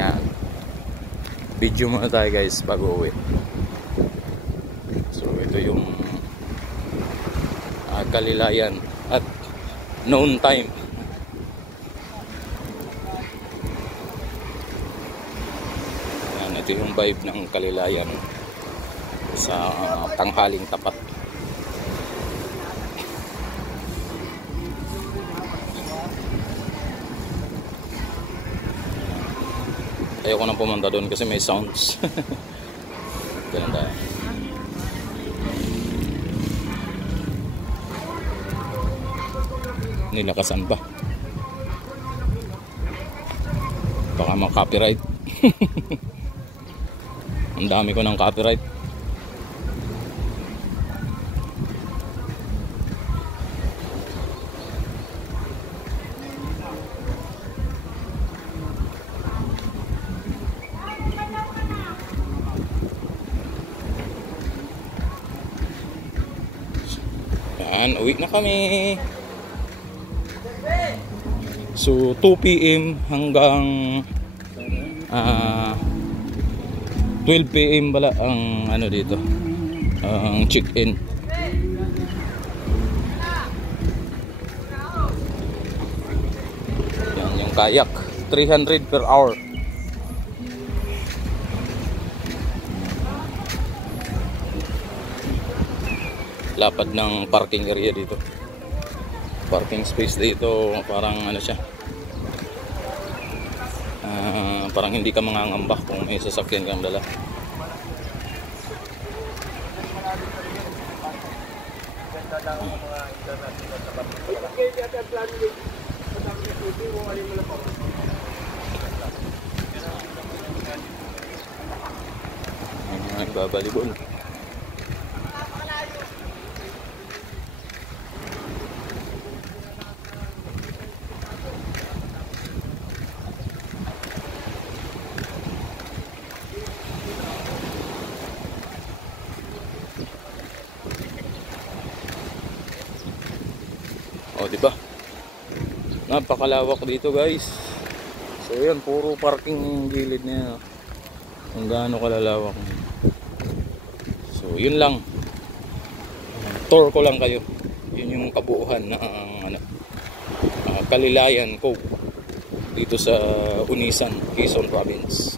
Yan. Video muna tayo guys bago uwi. So ito yung Kalilayan at noon time. Yan, ito yung vibe ng Kalilayan sa tanghaling tapat. Ayoko nang pumunta doon kasi may sounds. Ganun tayo. Nilakasan pa. Baka mag-copyright. Ang dami ko ng copyright. Yan, uwi na kami. So 2 PM hanggang 12 PM pala ang ano dito, ang check-in. Yan yung kayak, 300 per hour. Lapad ng parking area dito. Parking space dito, parang ano siya, parang hindi ka mangangamba kung may sasakyan kang dala. Babalibol. O, diba? Napakalawak dito, guys. So, yan, puro parking gilid niya. Kung gaano kalalawak. So, yun lang. Tour ko lang kayo. Yun yung kabuuhan ng Kalilayan Cove dito sa Unisan, Quezon Province.